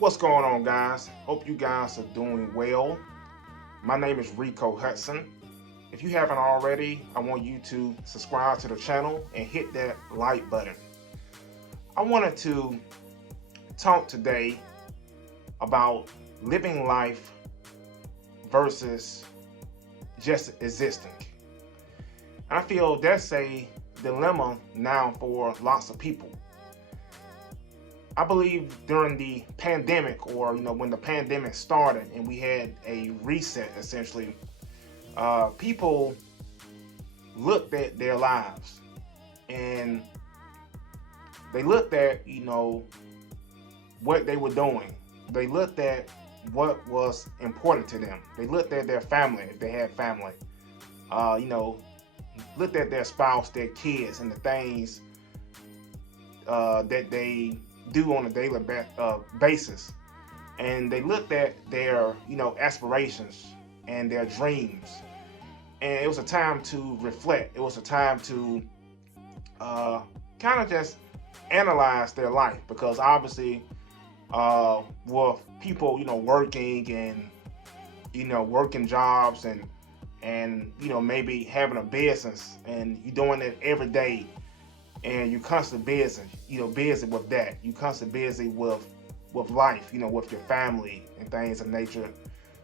What's going on, guys? Hope you guys are doing well. My name is Rico Hudson. If you haven't already, I want you to subscribe to the channel and hit that like button. I wanted to talk today about living life versus just existing. And I feel that's a dilemma now for lots of people. I believe during the pandemic, or when the pandemic started and we had a reset, essentially, people looked at their lives and they looked at what they were doing. They looked at what was important to them. They looked at their family, if they had family. Looked at their spouse, their kids, and the things that they do on a daily basis. And they looked at their aspirations and their dreams. And it was a time to reflect. It was a time to kind of just analyze their life, because obviously with people working and working jobs and maybe having a business, and you're doing it every day, and you're constantly busy, busy with that. You're constantly busy with life, with your family and things of nature.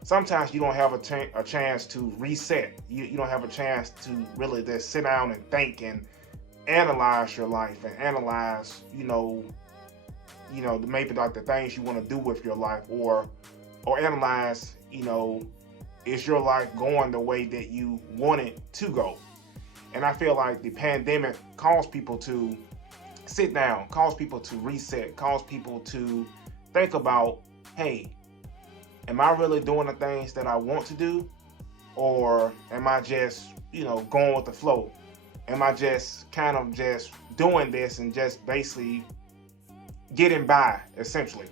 Sometimes you don't have a chance to reset. You don't have a chance to really just sit down and think and analyze your life and analyze, maybe like the things you want to do with your life, or analyze, is your life going the way that you want it to go? And I feel like the pandemic caused people to sit down, caused people to reset, caused people to think about, hey, am I really doing the things that I want to do? Or am I just, going with the flow? Am I just kind of just doing this and just basically getting by, essentially?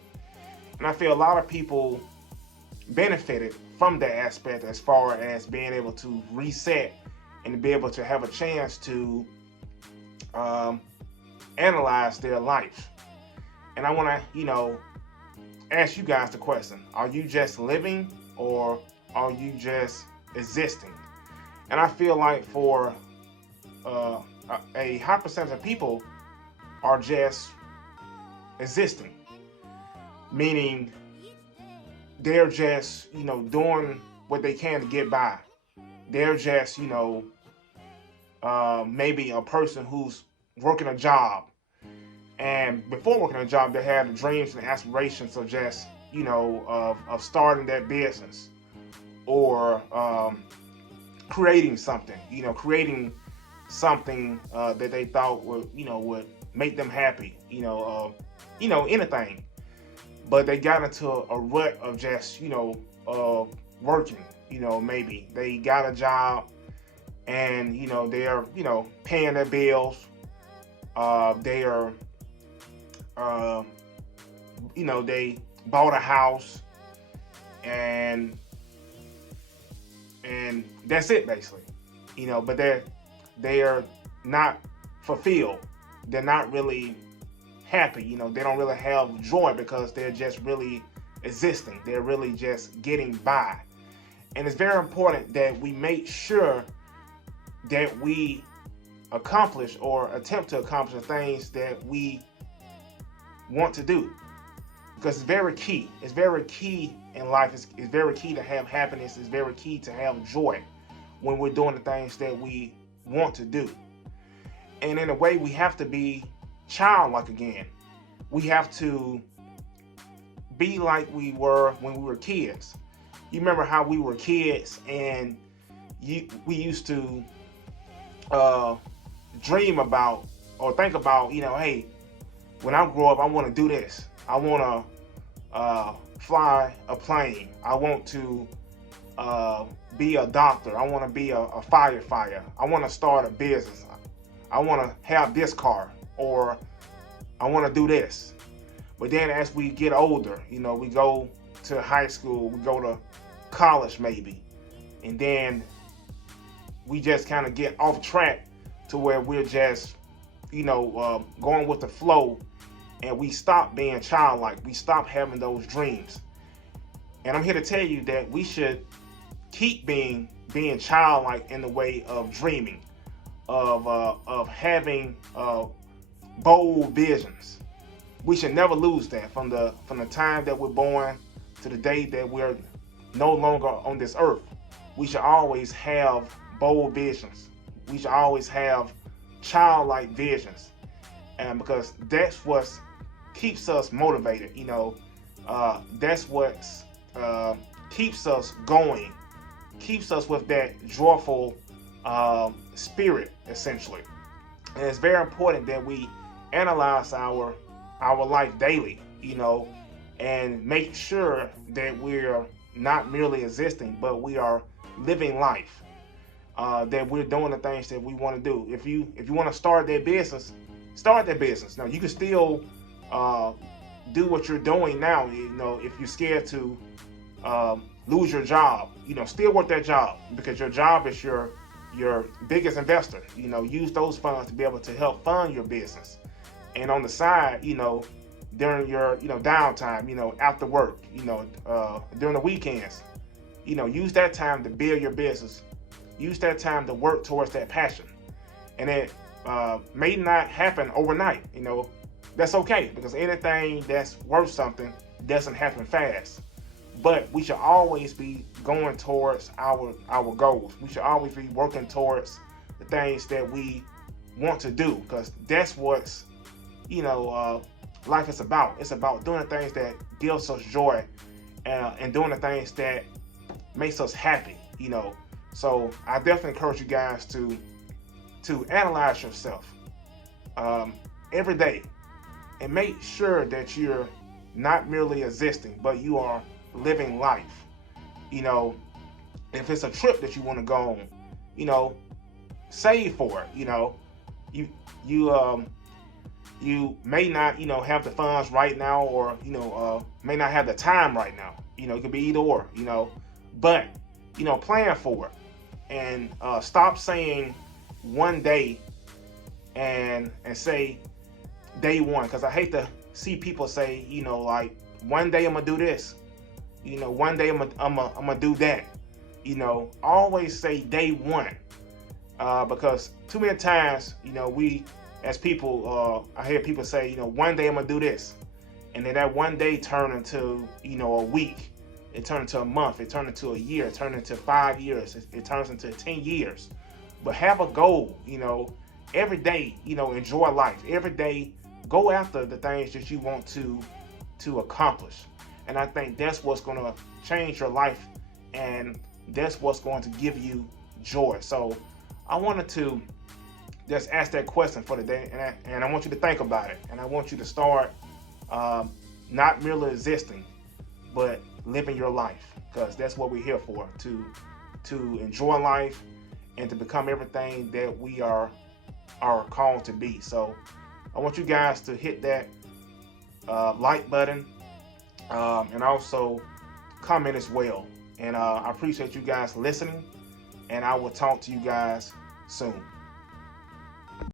And I feel a lot of people benefited from that aspect, as far as being able to reset and to be able to have a chance to analyze their life. And I want to, ask you guys the question: are you just living, or are you just existing? And I feel like for a high percentage of people are just existing, meaning they're just doing what they can to get by. They're just maybe a person who's working a job, and before working a job they had the dreams and aspirations of just of starting that business, or creating something that they thought would make them happy, anything. But they got into a rut of just working. Maybe they got a job, and they're paying their bills. They are they bought a house, and that's it, basically. But they are not fulfilled. They're not really happy. They don't really have joy, because they're just really existing. They're really just getting by. And it's very important that we make sure that we accomplish or attempt to accomplish the things that we want to do, because it's very key. It's very key in life. It's very key to have happiness. It's very key to have joy when we're doing the things that we want to do. And in a way, we have to be childlike again. We have to be like we were when we were kids. You remember how we were kids, and we used to dream about or think about, hey, when I grow up, I want to do this. I want to fly a plane. I want to be a doctor. I want to be a firefighter. I want to start a business. I want to have this car, or I want to do this. But then as we get older, we go to high school, we go to college maybe, and then we just kind of get off track to where we're just, going with the flow, and we stop being childlike. We stop having those dreams. And I'm here to tell you that we should keep being childlike in the way of dreaming, of having bold visions. We should never lose that from the time that we're born to the day that we're no longer on this earth. We should always have bold visions. We should always have childlike visions, and because that's what keeps us motivated. That's what keeps us going, keeps us with that joyful spirit, essentially. And it's very important that we analyze our life daily, and make sure that we're not merely existing, but we are living life. That we're doing the things that we want to do. If you want to start that business, start that business. Now you can still do what you're doing now. If you're scared to lose your job, still work that job, because your job is your biggest investor. Use those funds to be able to help fund your business. And on the side, during your downtime, after work, during the weekends, use that time to build your business. Use that time to work towards that passion. And it may not happen overnight. That's okay, because anything that's worth something doesn't happen fast. But we should always be going towards our goals. We should always be working towards the things that we want to do, because that's what's life is about. It's about doing the things that gives us joy, and doing the things that makes us happy. So I definitely encourage you guys to analyze yourself every day, and make sure that you're not merely existing, but you are living life. If it's a trip that you want to go on, save for it. You may not have the funds right now, or may not have the time right now. It could be either or. But plan for it, and stop saying one day and say day one, because I hate to see people say like, one day I'm gonna do this, one day I'm gonna do that. Always say day one, because too many times we as people, I hear people say, one day I'm gonna do this, and then that one day turn into a week. It turned into a month. It turned into a year. It turned into 5 years. It turns into 10 years. But have a goal, every day, enjoy life. Every day, go after the things that you want to accomplish. And I think that's what's going to change your life, and that's what's going to give you joy. So I wanted to just ask that question for today, and I want you to think about it. And I want you to start not merely existing, but living your life, because that's what we're here for, to enjoy life and to become everything that we are called to be. So I want you guys to hit that like button, and also comment as well. And I appreciate you guys listening, and I will talk to you guys soon.